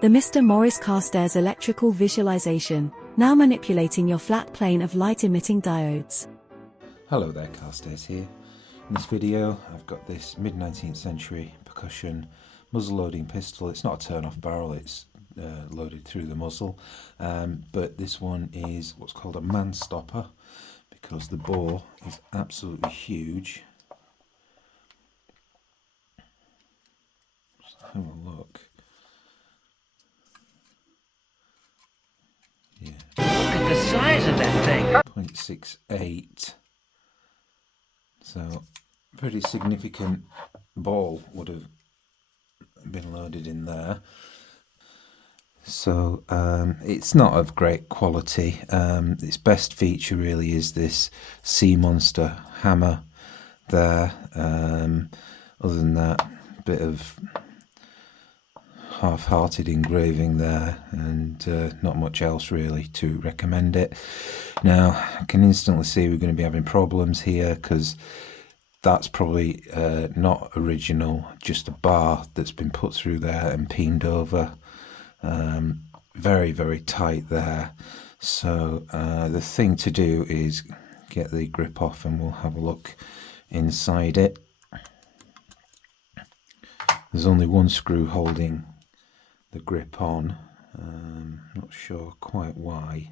The Mr. Morris Carstairs electrical visualization, now manipulating your flat plane of light-emitting diodes. Hello there, Carstairs here. In this video I've got this mid-19th century percussion muzzle-loading pistol. It's not a turn-off barrel, it's loaded through the muzzle, but this one is what's called a Manstopper because the bore is absolutely huge. Just have a look. Yeah. Look at the size of that thing. 0.68. So, pretty significant ball would have been loaded in there. So, it's not of great quality. Its best feature really is this sea monster hammer there. Other than that, a bit of half-hearted engraving there, and not much else really to recommend it. Now I can instantly see we're going to be having problems here because that's probably not original, just a bar that's been put through there and peened over. Very, very tight there. So the thing to do is get the grip off and we'll have a look inside it. There's only one screw holding the grip on. Not sure quite why.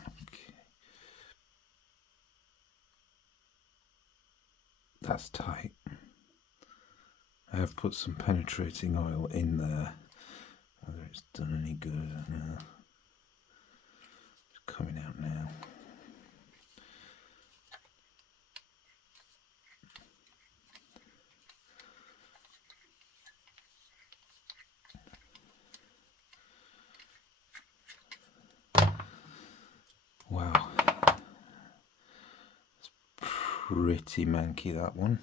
Okay. That's tight. I have put some penetrating oil in there. Whether it's done any good, I don't know. It's coming out now. Wow, it's pretty manky, that one.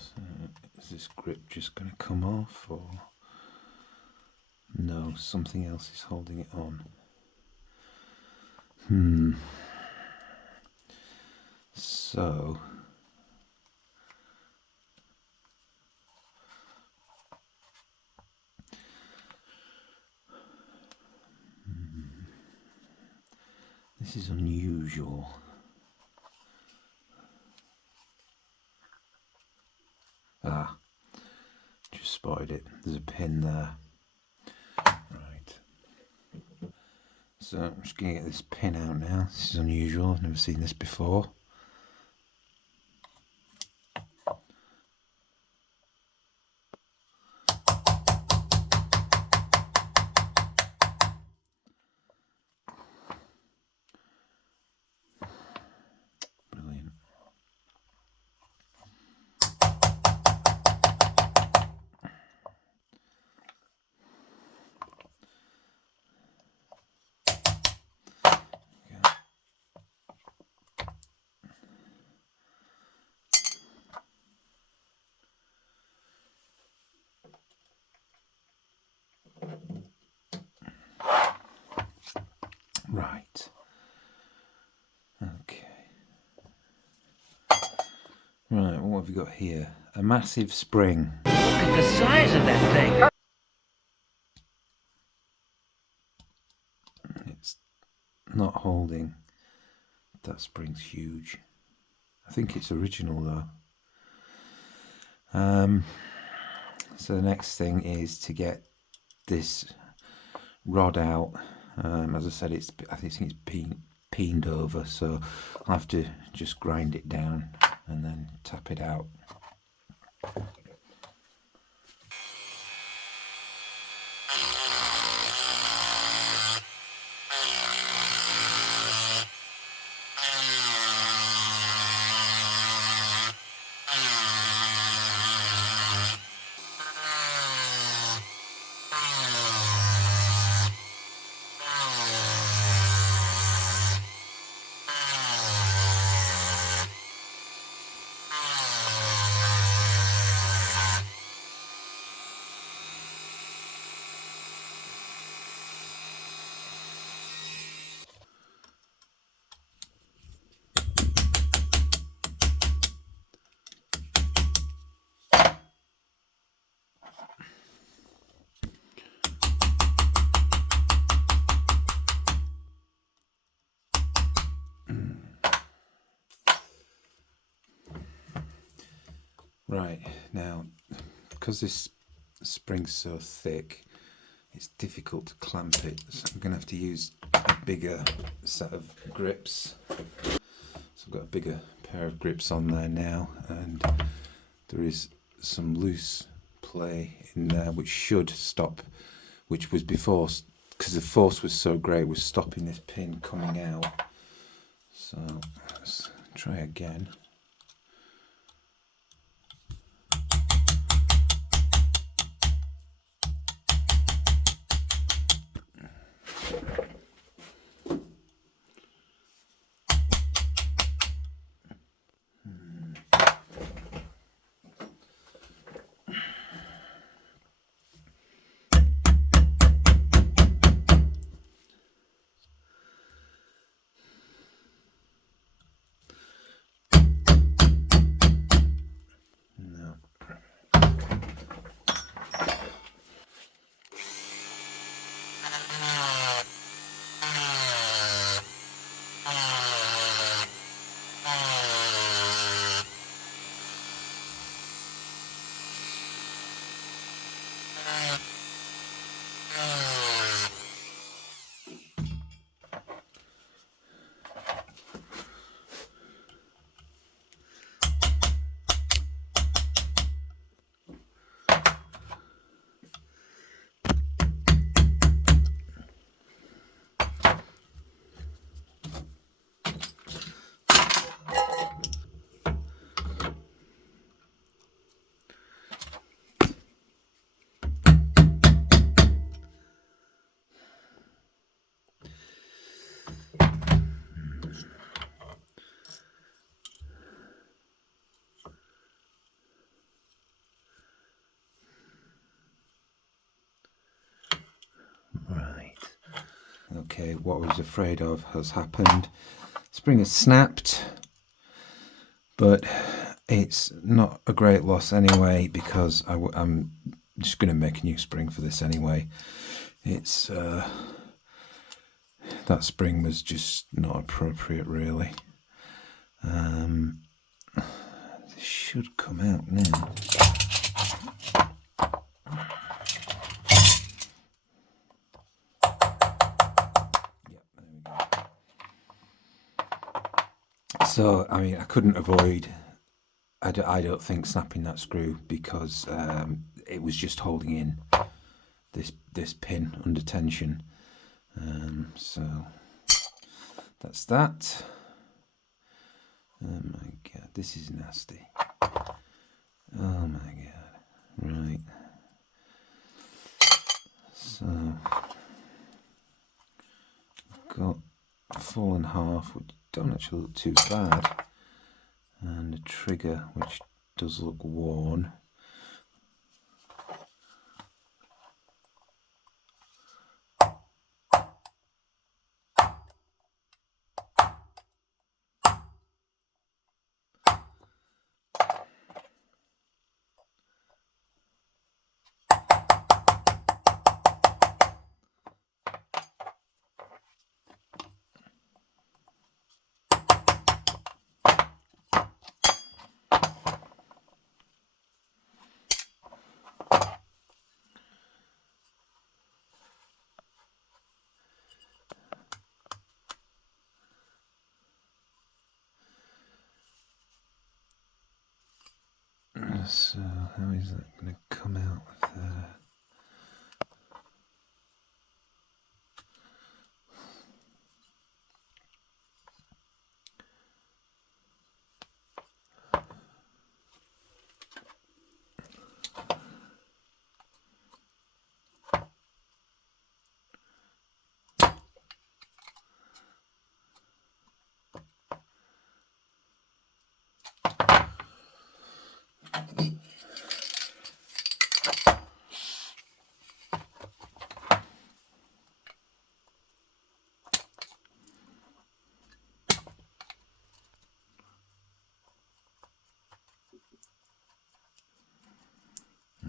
So, is this grip just going to come off, or no, something else is holding it on? So this is unusual. Ah, just spotted it. There's a pin there. Right. So I'm just going to get this pin out now. This is unusual. I've never seen this before. Right. Okay. Right, what have we got here? A massive spring. Look at the size of that thing. It's not holding. That spring's huge. I think it's original though. So the next thing is to get this rod out. As I said, I think it's peened over, so I'll have to just grind it down and then tap it out. Right, now, because this spring's so thick, it's difficult to clamp it, so I'm going to have to use a bigger set of grips. So I've got a bigger pair of grips on there now, and there is some loose play in there which should stop, which was before, because the force was so great, was stopping this pin coming out. So let's try again. No. Right. Okay, what I was afraid of has happened. Spring has snapped, but it's not a great loss anyway, because I'm just going to make a new spring for this anyway. It's that spring was just not appropriate, really. This should come out now. Yep, there we go. So, I mean, I couldn't avoid, I don't think, snapping that screw, because it was just holding in this pin under tension. So that's that. Oh my god, this is nasty. Oh my god. Right. So I've got a full and half, which don't actually look too bad, and a trigger which does look worn. So how is that going to come out of there?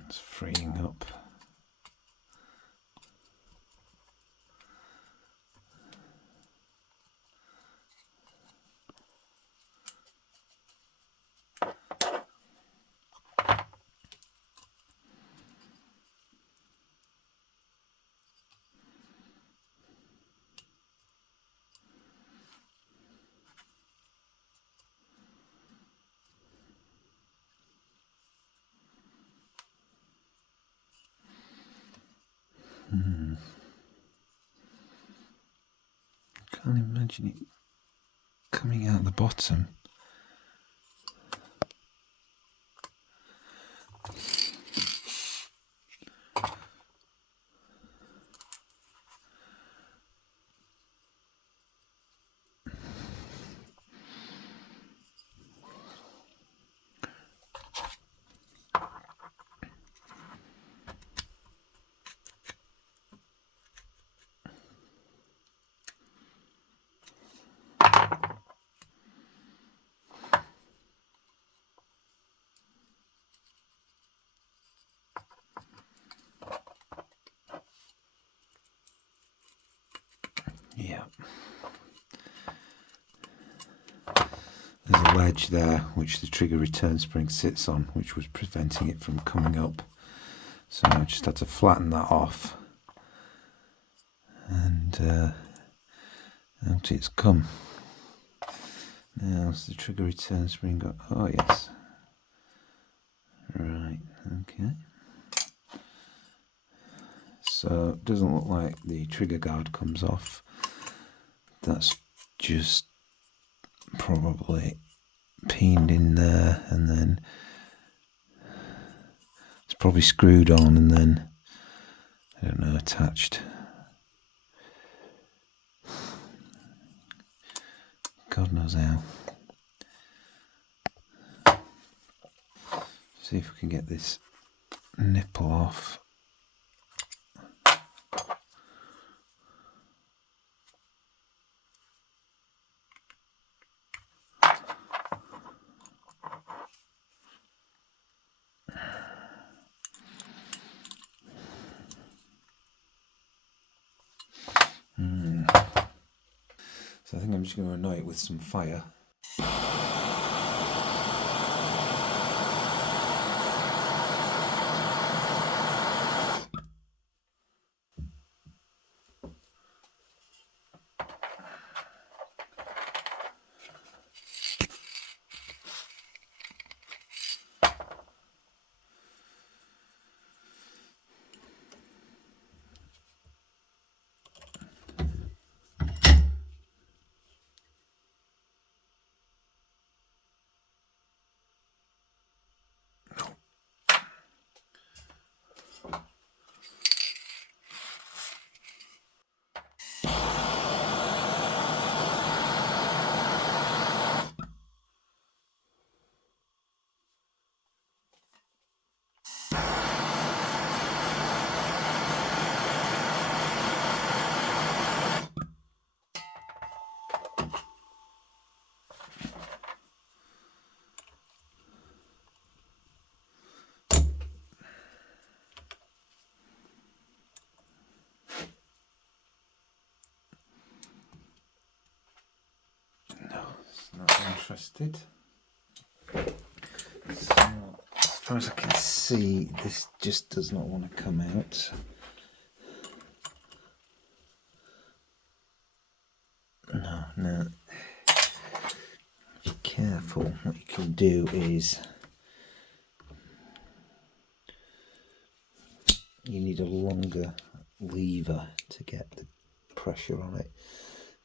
It's freeing up. Can't imagine it coming out the bottom. Yeah. There's a ledge there which the trigger return spring sits on, which was preventing it from coming up. So I just had to flatten that off, and out it's come. Now, has the trigger return spring got... Oh yes. Right, okay. So it doesn't look like the trigger guard comes off. That's just probably peened in there, and then it's probably screwed on and then, I don't know, attached. God knows how. See if we can get this nipple off. So I think I'm just going to annoy it with some fire. Not interested. So, as far as I can see, this just does not want to come out. No. Be careful. What you can do is you need a longer lever to get the pressure on it.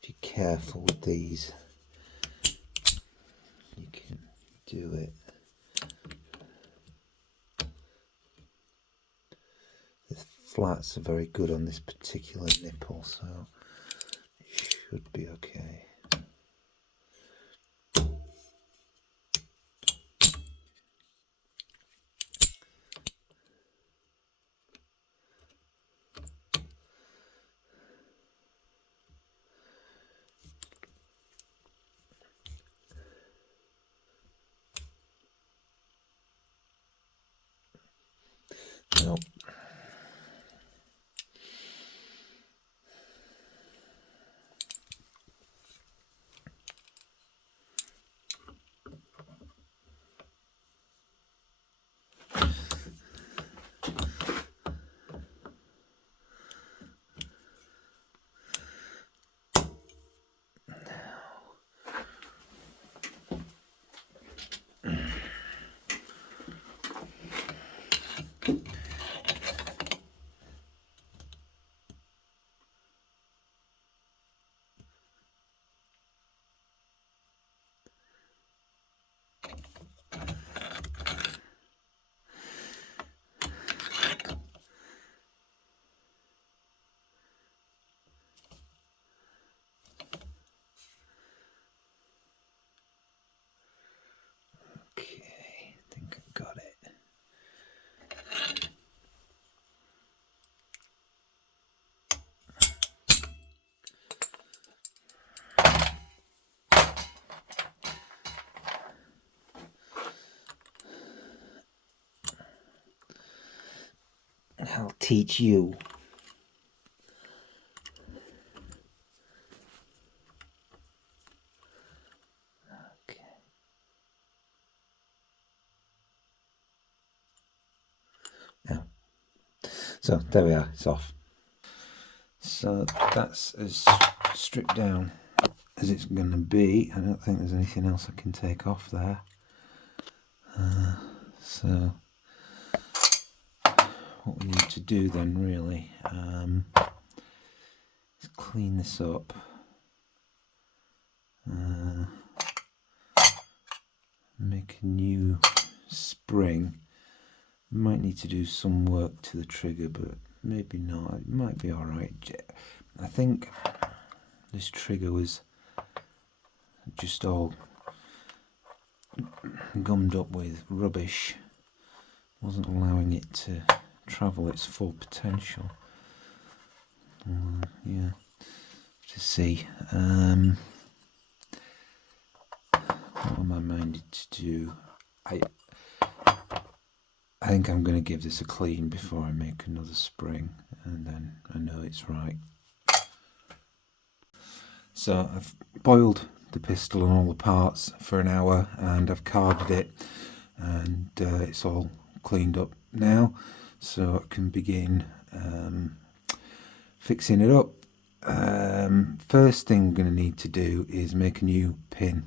If you're careful with these, you can do it. The flats are very good on this particular nipple, so it should be okay. Nope. I'll teach you. Okay. Now, so there we are, it's off. So that's as stripped down as it's going to be. I don't think there's anything else I can take off there. So what we need to do then really is clean this up. Make a new spring. Might need to do some work to the trigger, but maybe not. It might be alright. I think this trigger was just all gummed up with rubbish, wasn't allowing it to travel its full potential. Yeah, to see. What am I minded to do? I think I'm going to give this a clean before I make another spring, and then I know it's right. So I've boiled the pistol and all the parts for an hour, and I've carded it, and it's all cleaned up now, so I can begin fixing it up. First thing I'm going to need to do is make a new pin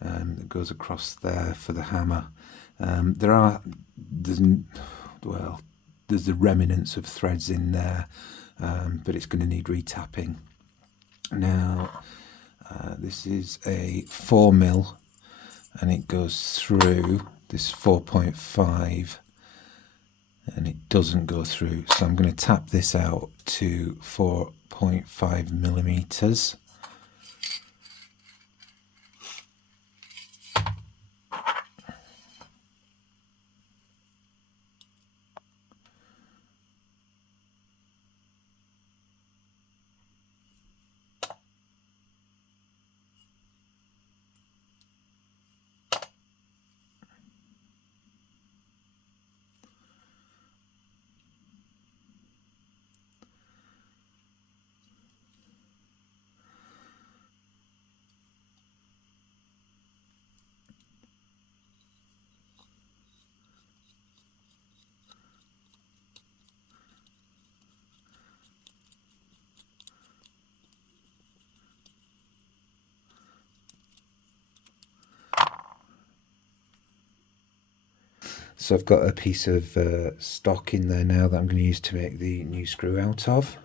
that goes across there for the hammer. There's the remnants of threads in there, but it's going to need retapping. Now this is a 4mm and it goes through this 4.5 and it doesn't go through, so I'm going to tap this out to 4.5mm. So I've got a piece of stock in there now that I'm going to use to make the new screw out of.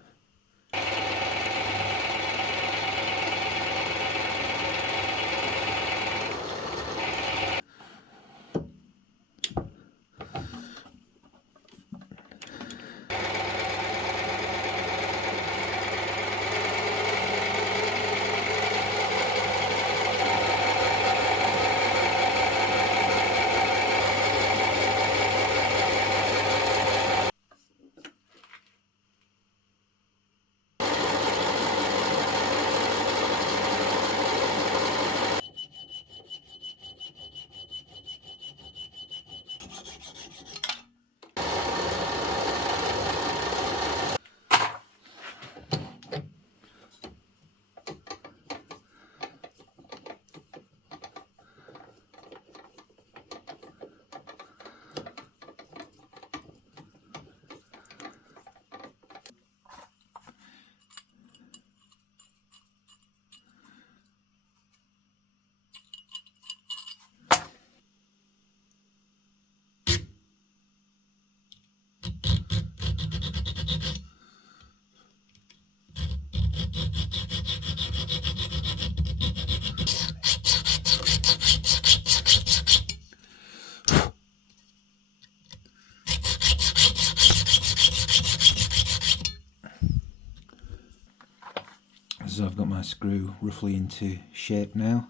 So I've got my screw roughly into shape now.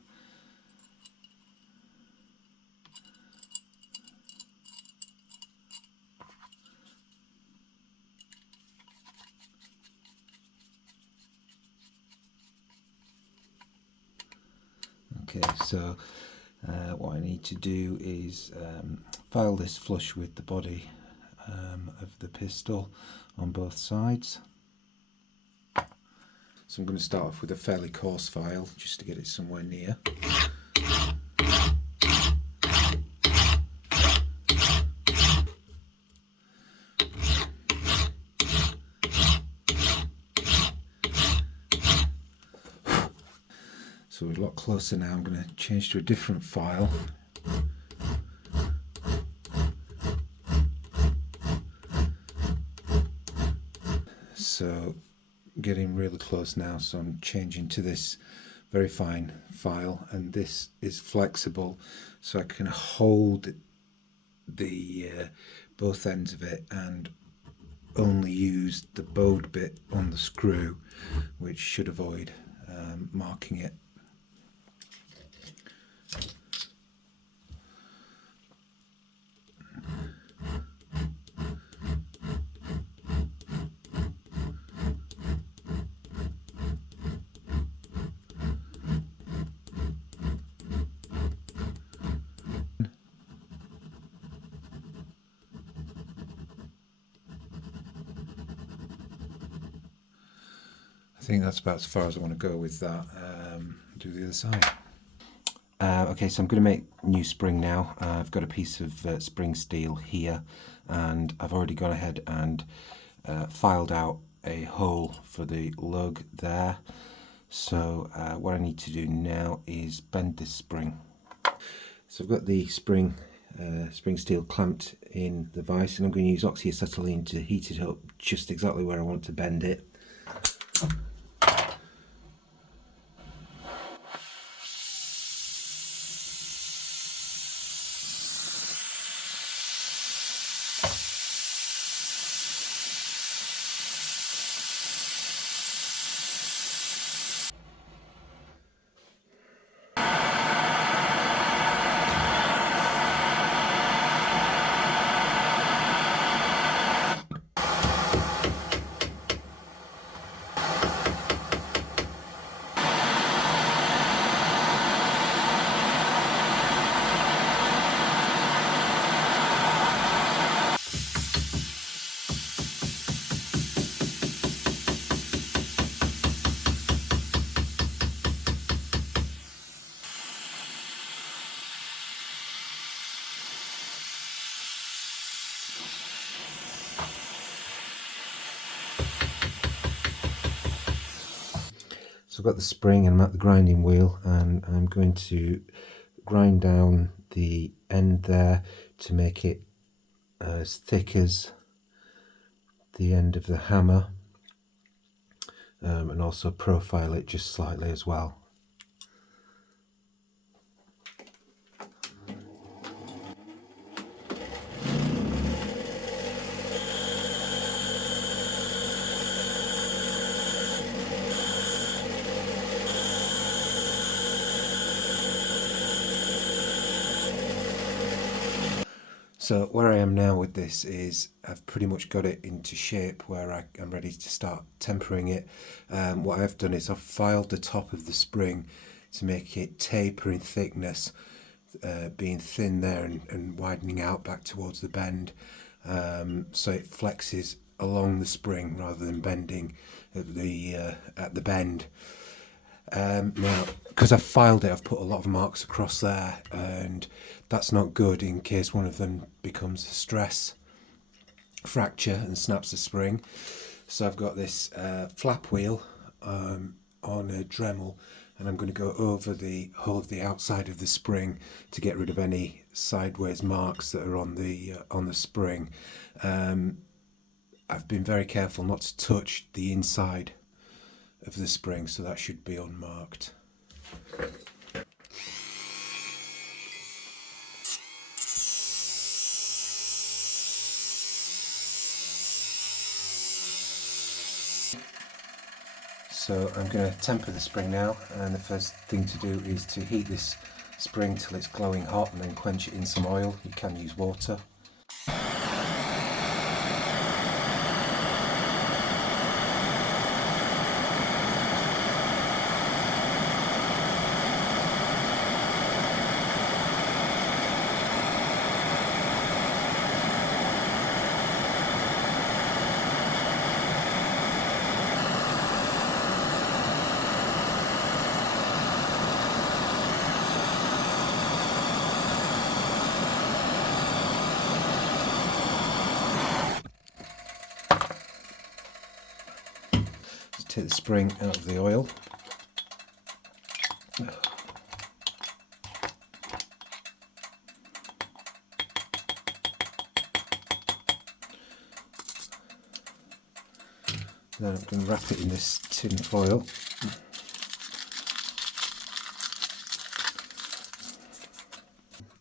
Okay, so what I need to do is file this flush with the body of the pistol on both sides. So I'm going to start off with a fairly coarse file just to get it somewhere near. So we're a lot closer now. I'm going to change to a different file. So getting really close now, so I'm changing to this very fine file, and this is flexible, so I can hold the both ends of it and only use the bowed bit on the screw, which should avoid marking it. I think that's about as far as I want to go with that. Do the other side. Okay, so I'm going to make new spring now. I've got a piece of spring steel here, and I've already gone ahead and filed out a hole for the lug there. So what I need to do now is bend this spring. So I've got the spring steel clamped in the vise, and I'm going to use oxyacetylene to heat it up just exactly where I want to bend it. So I've got the spring and I'm at the grinding wheel, and I'm going to grind down the end there to make it as thick as the end of the hammer, and also profile it just slightly as well. So where I am now with this is I've pretty much got it into shape where I'm ready to start tempering it. What I've done is I've filed the top of the spring to make it taper in thickness, being thin there and widening out back towards the bend, so it flexes along the spring rather than bending at the bend. Now, because I've filed it, I've put a lot of marks across there, and that's not good in case one of them becomes a stress fracture and snaps the spring. So I've got this flap wheel on a Dremel, and I'm going to go over the whole of the outside of the spring to get rid of any sideways marks that are on the spring. I've been very careful not to touch the inside of the spring, so that should be unmarked. So I'm going to temper the spring now, and the first thing to do is to heat this spring till it's glowing hot and then quench it in some oil. You can use water. take the spring out of the oil. Then I'm going to wrap it in this tin foil.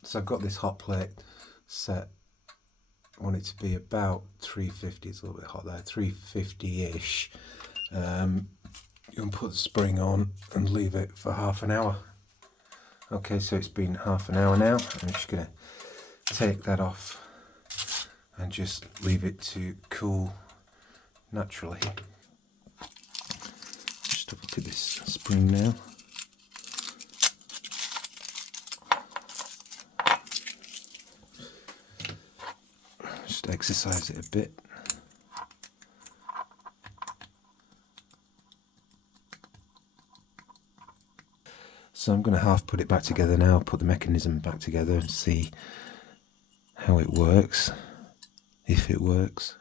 So I've got this hot plate set. I want it to be about 350, it's a little bit hot there, 350-ish. You can put the spring on and leave it for half an hour. Okay, so it's been half an hour now. I'm just going to take that off and just leave it to cool naturally. Just have a look at this spring now. Just exercise it a bit. So I'm going to half put it back together now, put the mechanism back together and see how it works, if it works.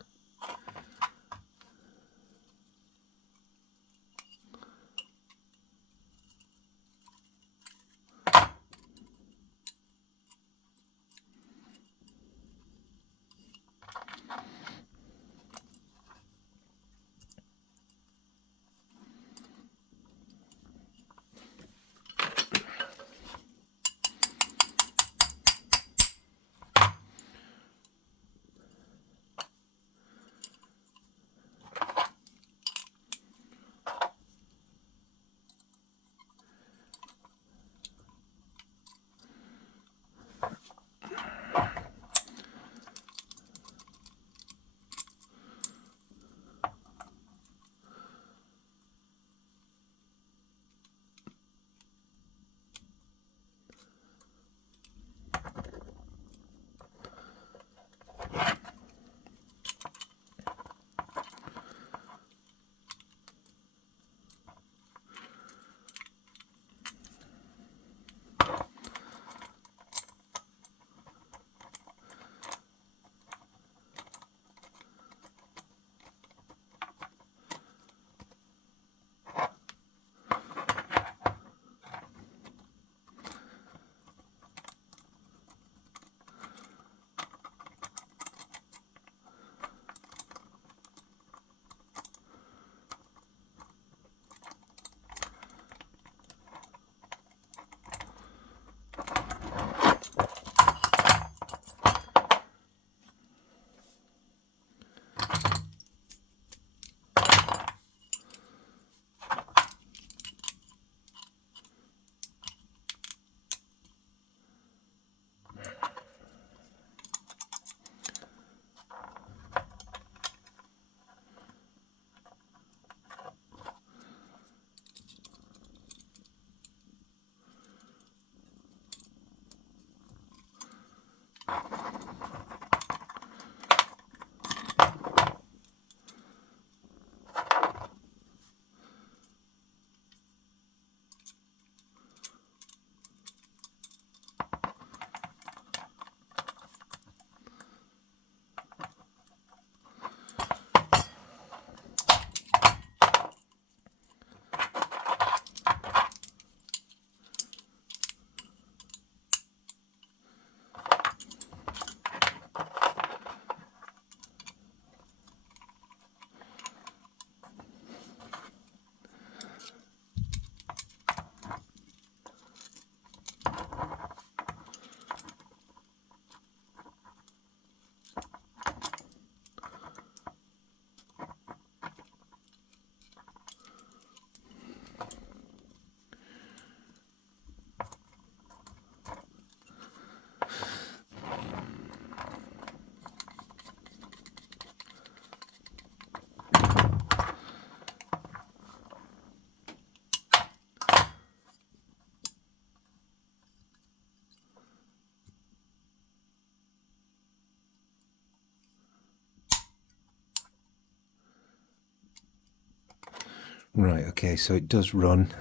Right, okay, so it does run.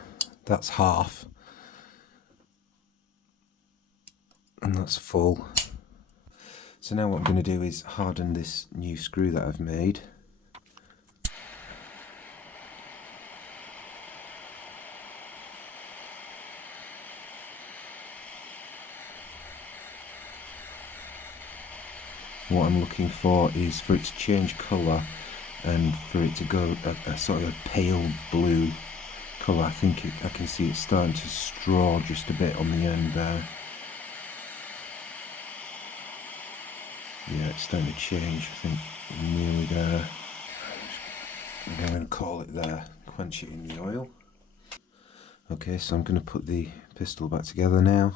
That's half. And that's full. So now what I'm going to do is harden this new screw that I've made. what I'm looking for is for it to change colour and for it to go a sort of a pale blue colour. I think I can see it starting to straw just a bit on the end there. Yeah, it's starting to change. I think we're nearly there. And I'm going to call it there, quench it in the oil. Okay, so I'm going to put the pistol back together now.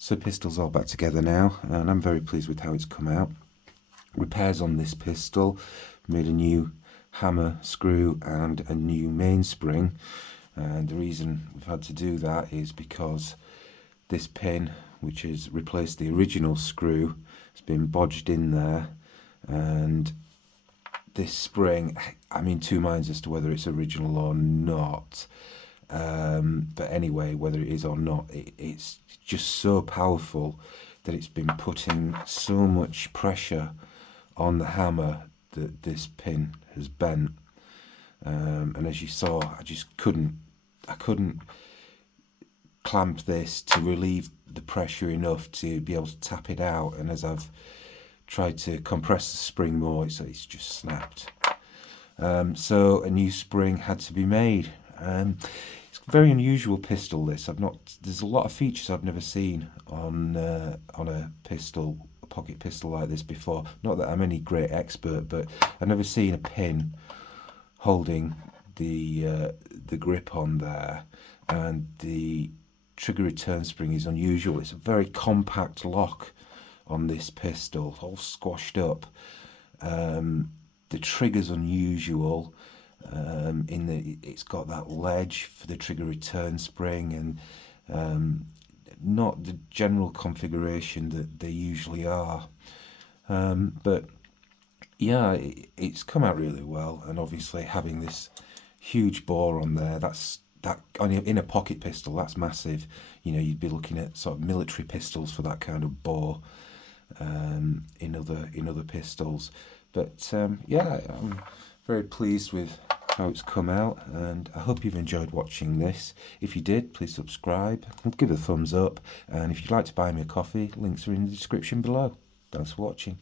So the pistol's all back together now, and I'm very pleased with how it's come out. Repairs on this pistol, made a new hammer, screw and a new mainspring, and the reason we've had to do that is because this pin, which has replaced the original screw, has been bodged in there, and this spring, I'm in two minds as to whether it's original or not. But anyway, whether it is or not, it's just so powerful that it's been putting so much pressure on the hammer that this pin has bent. And as you saw, I couldn't clamp this to relieve the pressure enough to be able to tap it out. And as I've tried to compress the spring more, it's just snapped. So a new spring had to be made. It's a very unusual pistol. There's a lot of features I've never seen on a pistol, a pocket pistol like this before. Not that I'm any great expert, but I've never seen a pin holding the grip on there, and the trigger return spring is unusual. It's a very compact lock on this pistol, all squashed up. The trigger's unusual. It's got that ledge for the trigger return spring, and not the general configuration that they usually are. But yeah, it's come out really well, and obviously having this huge bore on there, in a pocket pistol, that's massive. You know, you'd be looking at sort of military pistols for that kind of bore in other pistols. But yeah, I'm very pleased with how it's come out, and I hope you've enjoyed watching this. If you did, please subscribe, give it a thumbs up, and if you'd like to buy me a coffee, links are in the description below. Thanks for watching.